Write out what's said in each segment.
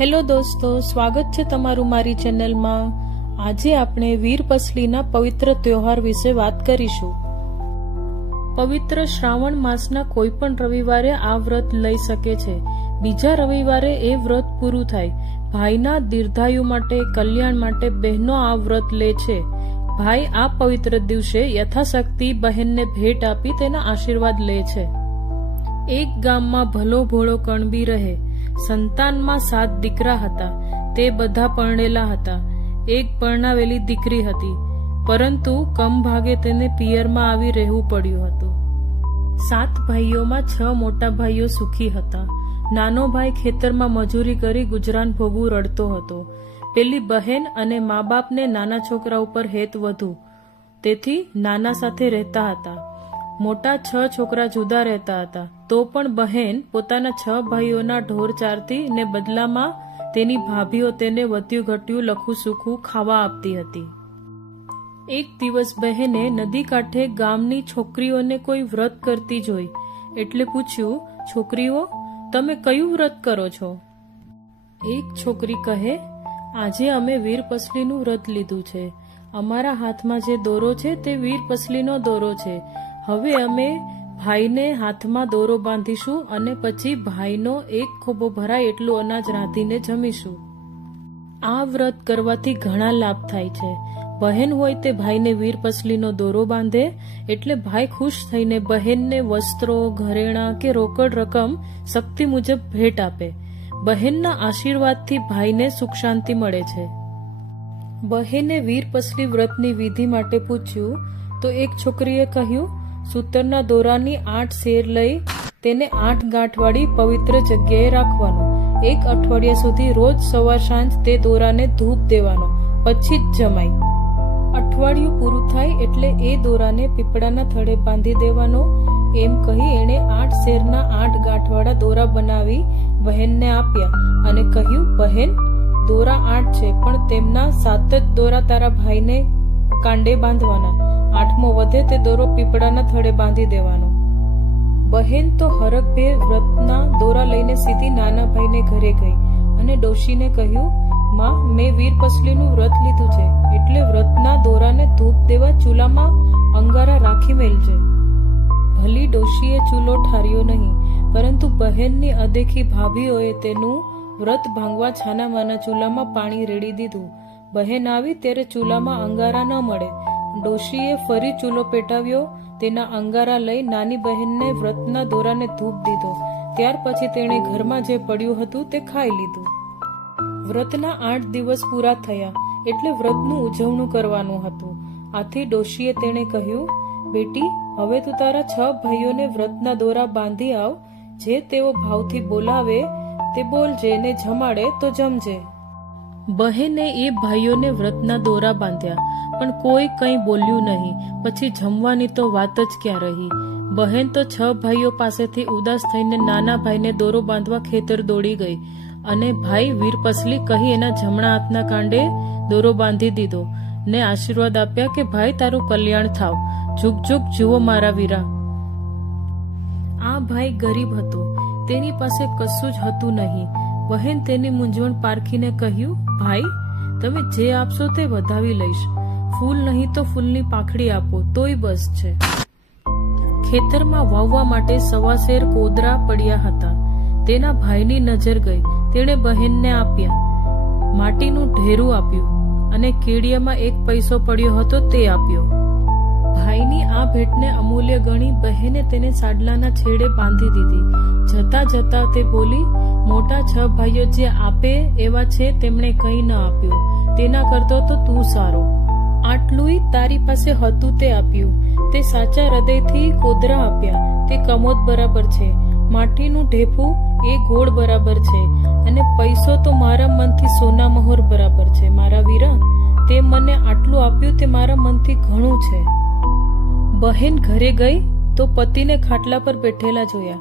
Hello દોસ્તો, સ્વાગત છે તમારું મારી ચેનલમાં. આજે આપણે વીર પસલીના પવિત્ર તહેવાર વિશે વાત કરીશું. પવિત્ર શ્રાવણ માસના કોઈ પણ રવિવારે આ વ્રત લઈ શકે છે. બીજા રવિવારે એ વ્રત પૂરું થાય. ભાઈના દીર્ઘાયુ માટે, કલ્યાણ માટે બહેનો આ વ્રત લે છે. ભાઈ આ પવિત્ર દિવસે યથાશક્તિ બહેનને ભેટ આપી તેના આશીર્વાદ લે છે. એક ગામમાં ભલો ભોળો કણબી રહે. સંતાનમાં સાત દીકરા હતા. તે બધા પરણેલા હતા. એક પરણાવેલી દીકરી હતી. પરંતુ કમ ભાગે તેને પિયરમાં આવી રહેવું પડ્યું હતું. સાત ભાઈઓમાં છ મોટા ભાઈઓ સુખી હતા. નાનો ભાઈ ખેતરમાં મજૂરી કરી ગુજરાન ભોગવું રડતો હતો. પેલી બહેન અને મા બાપને નાના છોકરા ઉપર હેત વધુ. તેથી નાના સાથે રહેતા હતા. મોટા છ છોકરા જુદા રહેતા હતા. તો પણ બહેન પોતાના છ ભાઈઓના ઢોર ચારતી ને બદલામાં તેની ભાભીઓ તેને વધ્યું ઘટ્યું લખું સુખું ખાવા આપતી હતી. એક દિવસ બહેને નદી કાંઠે ગામની છોકરીઓને કોઈ વ્રત કરતી જોઈ. એટલે પૂછ્યું, છોકરીઓ, તમે કયું વ્રત કરો છો? એક છોકરી કહે, આજે અમે વીર પસલીનું વ્રત લીધું છે. અમારા હાથમાં જે દોરો છે તે વીર પસલીનો દોરો છે. હવે અમે ભાઈને હાથમાં દોરો બાંધીશું અને પછી ભાઈનો એક ખોબો ભરાય એટલું અનાજ રાંધીને જમીશું. આ વ્રત કરવાથી ઘણા લાભ થાય છે. બહેન હોય તે ભાઈને વીર પસલીનો દોરો બાંધે એટલે ભાઈ ખુશ થઈને બહેનને વસ્ત્રો, ઘરેણાં કે રોકડ રકમ શક્તિ મુજબ ભેટ આપે. બહેનના આશીર્વાદથી ભાઈને સુખ શાંતિ મળે છે. બહેને વીર પસલી વ્રતની વિધિ માટે પૂછ્યું, તો એક છોકરીએ કહ્યું સૂતરના દોરાની આઠ શેર લઈ તેને આઠ ગાંઠવાળી પવિત્ર જગ્યાએ રાખવાનું. એક અઠવાડિયા સુધી રોજ સવાર સાંજ તે દોરાને ધૂપ દેવાનો. પછી જ જમાય અઠવાડિયું પૂરું થાય એટલે એ દોરાને પીપળાના થડે બાંધી દેવાનો. એમ કહી એણે આઠ શેરના આઠ ગાંઠવાળા દોરા બનાવી બહેનને આપ્યા અને કહ્યું, બહેન, દોરા આઠ છે, પણ તેમના સાત જ દોરા તારા ભાઈને કાંડે બાંધવાના. આઠમો વધે તે દોરો પીપળાના થડે બાંધી દેવાનો. બહેન તો હરખભેર વ્રતના દોરા લઈને સીધી નાના ભાઈને ઘરે ગઈ અને ડોશીને કહ્યું, માં, મેં વીર પસલીનું વ્રત લીધું છે. એટલે વ્રતના દોરાને ધૂપ દેવા ચૂલામાં અંગારા રાખી મેલજે. ભલી ડોશીએ ચૂલો ઠાર્યો નહીં, પરંતુ બહેનની અદેખી ભાભીઓએ તેનું વ્રત ભાંગવા છાનામાના ચૂલામાં પાણી રેડી દીધું. બહેન આવી ત્યારે ચૂલામાં અંગારા ન મળે. ડોશીએ ફરી ચૂલો પેટાવ્યો, તેના અંગારા લઈ નાની બહેનને વ્રતના દોરાને ધૂપ દીધો. ત્યાર પછી તેણે ઘરમાં જે પડ્યું હતું તે ખાઈ લીધું. વ્રતના આઠ દિવસ પૂરા થયા, એટલે વ્રતનું ઉજવણું કરવાનું હતું. આથી ડોશીએ તેણે કહ્યું, બેટી, હવે તું તારા છ ભાઈઓને વ્રતના દોરા બાંધી આવ. જે તેઓ ભાવથી બોલાવે, તે બોલજે ને જમાડે તો જમજે. બહેને એ ભાઈઓને વ્રતના દોરા બાંધ્યા, પણ કોઈ કંઈ બોલ્યું નહીં. પછી જમવાની તો વાત જ ક્યાં રહી? બહેન તો છ ભાઈઓ પાસેથી ઉદાસ થઈને નાના ભાઈને દોરો બાંધવા ખેતર દોડી ગઈ અને ભાઈ વીરપસલી કહી એના જમણા હાથના કાંડે દોરો બાંધી દીધો. ને આશીર્વાદ આપ્યા કે, ભાઈ, તારું કલ્યાણ થાવ. ઝુક ઝુક જુઓ મારા વીરા. આ ભાઈ ગરીબ હતો. તેની પાસે કશું જ હતું નહીં. બહેન તેની મૂંઝવણ પારખીને કહ્યું, ભાઈ, તમે જે આપશો તે વધાવી લઈશ. ફૂલ નહીં તો ફૂલની પાખડી આપો, તોય બસ છે. ખેતરમાં વાવવા માટે સવાશેર કોદરા પડ્યા હતા. તેના ભાઈની નજર ગઈ. તેણે બહેનને આપ્યા. માટીનું ઢેરું આપ્યું અને કેડિયામાં એક પૈસો પડ્યો હતો તે આપ્યો. ભાઈની આ ભેટને અમૂલ્ય ગણી બહેને તેને સાડલાના છેડે બાંધી દીધી. જતા જતા તે બોલી મોટા છ ભાઈઓ જે આપે એવા છે, તેમણે કંઈ ન આપ્યું. તેના કરતો તો તું સારો. આટલુંય તારી પાસે હતું તે આપ્યું. તે સાચા હૃદયથી કોદરા આપ્યા. તે કમોદ બરાબર છે. માટીનું ઢેફું એ ગોળ બરાબર છે. અને પૈસો તો મારા મનથી સોના મહોર બરાબર છે. મારા વીરા, તે મને આટલું આપ્યું તે મારા મનથી ઘણું છે. બહેન ઘરે ગઈ તો પતિને ખાટલા પર બેઠેલા જોયા.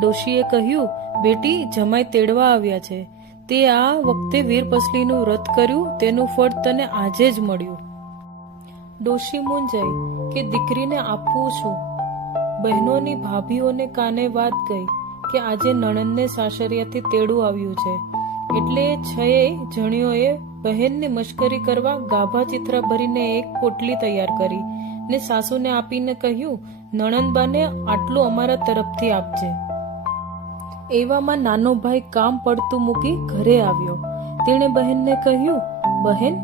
ડોશીએ કહ્યું બેટી જમાઈ તેડવા આવ્યા છે. તે આ વખતે વીરપસલીનું વ્રત કર્યું, તેનું ફળ તને આજે જ મળ્યું. ડોશી મૂંઝાઈ કે દીકરીને આપવું શું બહેનોની ભાભીઓને કાને વાત ગઈ કે આજે નણંદને સાસરિયાથી તેડું આવ્યું છે. એટલે છએ જણીઓએ બહેનની મશ્કરી કરવા ગાભા ચિત્રા ભરીને એક પોટલી તૈયાર કરી ને સાસુને આપીને કહ્યું નણંદબાને આટલું અમારા તરફથી આપજે. એવામાં નાનો ભાઈ કામ પડતું મૂકી ઘરે આવ્યો. તેણે બહેનને કહ્યું, બહેન,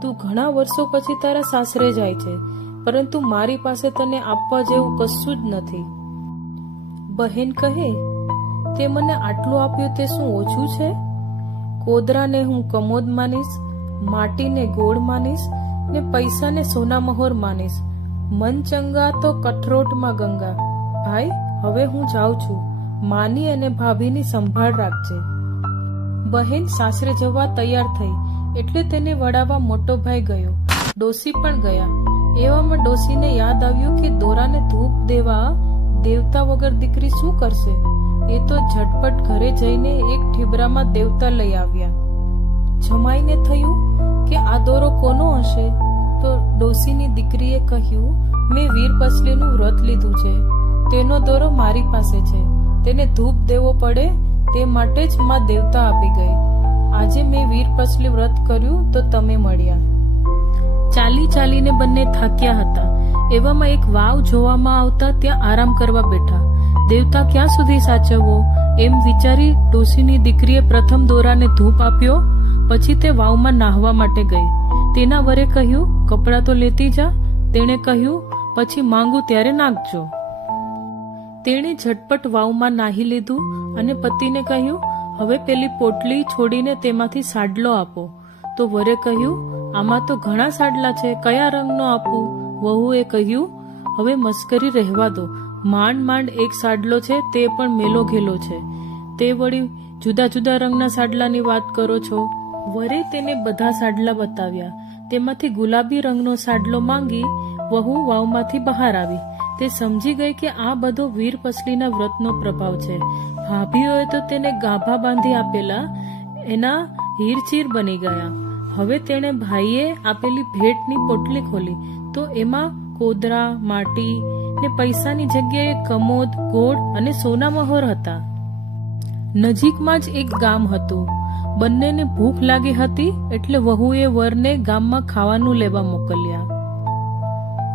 તું ઘણા વર્ષો પછી તારા સાસરે જાય છે, પરંતુ મારી પાસે તને આપવા જેવું કશું જ નથી. બહેન કહે, તે મને આટલું આપ્યું તે શું ઓછું છે? કોદરાને હું કમોદ માનીશ, માટીને ગોળ માનીશ ને પૈસાને સોના મહોર માનીશ. મન ચંગા તો કઠરોટમાં ગંગા. ભાઈ, હવે હું જાઉં છું. માની અને ભાભીની સંભાળ રાખજે. બહેન સાસરે જવા તૈયાર થઈ, એટલે તેને વડાવવા મોટો ભાઈ ગયો. ડોસી પણ ગયા. એવામાં ડોસીને યાદ આવ્યું કે દોરાને ધૂપ દેવા દેવતા વગર દીકરી શું કરશે? એ તો ઝટપટ ઘરે જઈને એક ઠીબરામાં દેવતા લઈ આવ્યા. જમાઈને થયું કે આ દોરો કોનો હશે? તો ડોસીની દીકરીએ કહ્યું, મેં વીર પસલીનું વ્રત લીધું છે. તેનો દોરો મારી પાસે છે. તેને ધૂપ દેવો પડે તે માટે જ માં દેવતા આપી ગઈ. આજે મેં વીર પસલી વ્રત કર્યું તો તમે મળ્યા. ચાલી ચાલીને બંને થાક્યા હતા. એવામાં એક વાવ જોવામાં આવતા ત્યાં આરામ કરવા બેઠા. દેવતા ક્યાં સુધી સાચવવો? એમ વિચારી ડોસીની દીકરીએ પ્રથમ દોરાને ધૂપ આપ્યો, પછી તે વાવમાં નાહવા માટે ગઈ. તેના વરે કહ્યું, કપડાં તો લેતી જા. તેણે કહ્યું, પછી માંગુ ત્યારે નાખજો. તેણે ઝટપટ વાવમાં નાહી લીધું અને પતિને કહ્યું, હવે પેલી પોટલી છોડીને તેમાંથી સાડલો આપો. તો વરે કહ્યું, આમાં તો ઘણા સાડલા છે, કયા રંગનો આપું? વહુએ કહ્યું, હવે મસ્કરી રહેવા દો. માંડ માંડ એક સાડલો છે, તે પણ મેલો ઘેલો છે. તે વળી જુદા જુદા રંગના સાડલાની વાત કરો છો. વરે તેને બધા સાડલા બતાવ્યા. તેમાંથી ગુલાબી રંગનો સાડલો માંગી વહુ વાવમાંથી બહાર આવી. તે સમજી ગઈ કે આ બધો વીર પસલીના વ્રતનો પ્રભાવ છે. ભાભીઓએ તો તેને ગાભા બાંધી આપેલા એના હીરચીર બની ગયા. હવે તેણે ભાઈએ આપેલી ભેટની પોટલી ખોલી. તો એમાં કોદરા, માટી ને પૈસાની જગ્યાએ કમોદ, ગોળ અને સોના મહોર હતા. નજીકમાં જ એક ગામ હતું. બંનેને ભૂખ લાગી હતી એટલે વહુએ વરને ગામમાં ખાવાનું લેવા મોકલ્યા.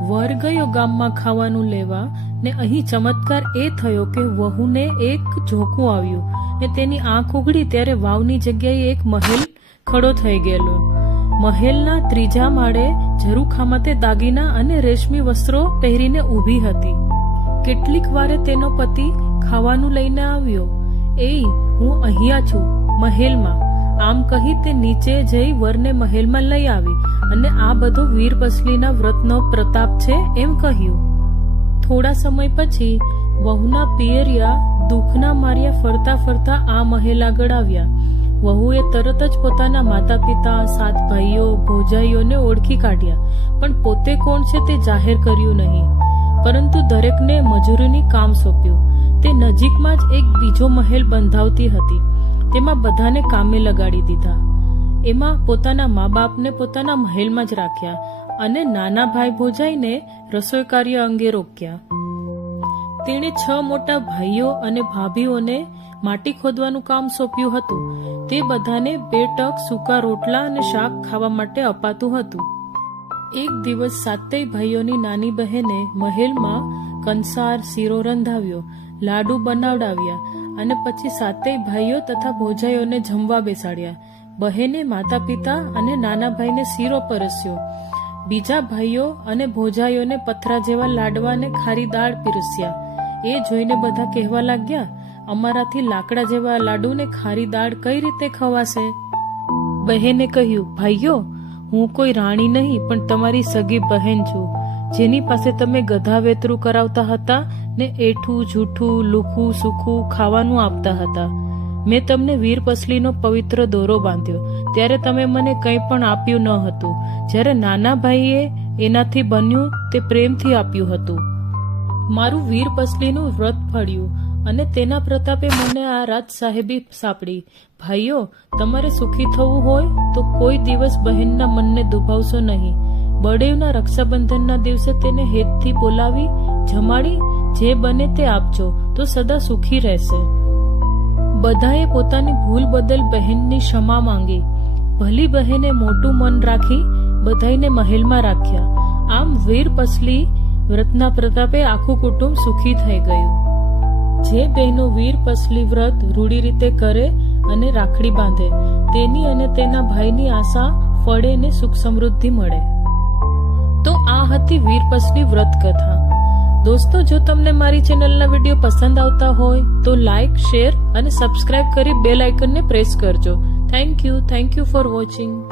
વર ગયો ગામમાં ખાવાનું લેવા ને અહીં ચમત્કાર એ થયો કે વહુને એક ઝોકું આવ્યું ને તેની આંખ ઉઘડી ત્યારે વાવની જગ્યાએ એક મહેલ ખડો થઈ ગયેલો. મહેલના ત્રીજા માળે ઝરૂખામાં તે દાગીના અને રેશમી વસ્ત્રો પહેરીને ઊભી હતી. કેટલીક વારે તેનો પતિ ખાવાનું લઈને આવ્યો. એ હું અહીંયા છું, મહેલમાં. આમ કહી તે નીચે જઈ વરને મહેલમાં લઈ આવી અને આ બધો વીરપસલીના વ્રતનો પ્રતાપ છે એમ કહ્યું. થોડા સમય પછી વહુના પિયરિયા દુઃખના માર્યા ફરતા ફરતા આ મહેલ આગળ આવ્યા. વહુએ તરત જ પોતાના માતા પિતા સાત ભાઈઓ, ભોજાઈઓને ઓળખી કાઢ્યા, પણ પોતે કોણ છે તે જાહેર કર્યું નહીં. પરંતુ દરેકને મજૂરીની કામ સોંપ્યું. તે નજીકમાં જ એક બીજો મહેલ બંધાવતી હતી. તેમાં બધાને કામે લગાડી દીધા. એમાં પોતાના મા બાપને પોતાના મહેલમાં જ રાખ્યા અને નાના ભાઈ ભોજાઈને રસોઈ કાર્ય અંગે રોક્યા. તેણે છ મોટા ભાઈઓ અને ભાભીઓને માટી ખોદવાનું કામ સોંપ્યું હતું. તે બધાને બે ટક સૂકા રોટલા અને શાક ખાવા માટે અપાતું હતું. એક દિવસ સાતેય ભાઈઓની નાની બહેને મહેલમાં કંસાર, શીરો રંધાવ્યો. લાડુ બનાવડાવ્યા અને પછી સાતેય ભાઈઓ તથા ભોજાઈઓને જમવા બેસાડ્યા. બહેને માતા પિતા અને નાના ભાઈને શીરો પરસ્યો. બીજા ભાઈઓ અને ભોજાઈઓને પથરા જેવા લાડવા અને ખારી દાળ પીરસ્યા. એ જોઈને બધા કહેવા લાગ્યા, અમારાથી લાકડા જેવા લાડુ ને ખારી દાળ કઈ રીતે ખવાશે? બહેને કહ્યું, ભાઈઓ, હું કોઈ રાણી નહીં, પણ તમારી સગી બહેન છું. જેની પાસે તમે ગધા વેતરું કરાવતા હતા ને એઠું, જૂઠું, લુખું, સુખું ખાવાનું આપતા હતા. મેં તમને વીર પસલીનો પવિત્ર દોરો બાંધ્યો. ત્યારે તમે મને કંઈ પણ આપ્યું ન હતું. જ્યારે નાના ભાઈએ એનાથી બન્યું, તે પ્રેમથી આપ્યું હતું. મારું વીર પસલીનું વ્રત ફળ્યું અને તેના પ્રતાપે મને આ રાત સાહેબી સાંપડી. ભાઈઓ, તમારે સુખી થવું હોય તો કોઈ દિવસ બહેનના મનને દુભાવશો નહીં. બળેવના રક્ષાબંધનના દિવસે તેને હેતથી બોલાવી, જમાડી, જે બને તે આપજો, તો સદા સુખી રહેશે. બધાએ પોતાની ભૂલ બદલ બહેનની ક્ષમા માંગી. ભલી બહેને મોટું મન રાખી બધાઈને મહેલમાં રાખ્યા. આમ વીર પસલી વ્રતના પ્રતાપે આખું કુટુંબ સુખી થઈ ગયું. જે બહેનો વીર પસલી વ્રત રૂઢી રીતે કરે અને રાખડી બાંધે, તેની અને તેના ભાઈની આશા, ફળે ને સુખ સમૃદ્ધિ મળે. તો આ હતી વીરપસની વ્રત કથા. દોસ્તો, જો તમને મારી ચેનલના વીડિયો પસંદ આવતા હોય, તો લાઈક, શેર અને સબસ્ક્રાઇબ કરી બેલ આઇકનને પ્રેસ કરજો. Thank you thank you for watching.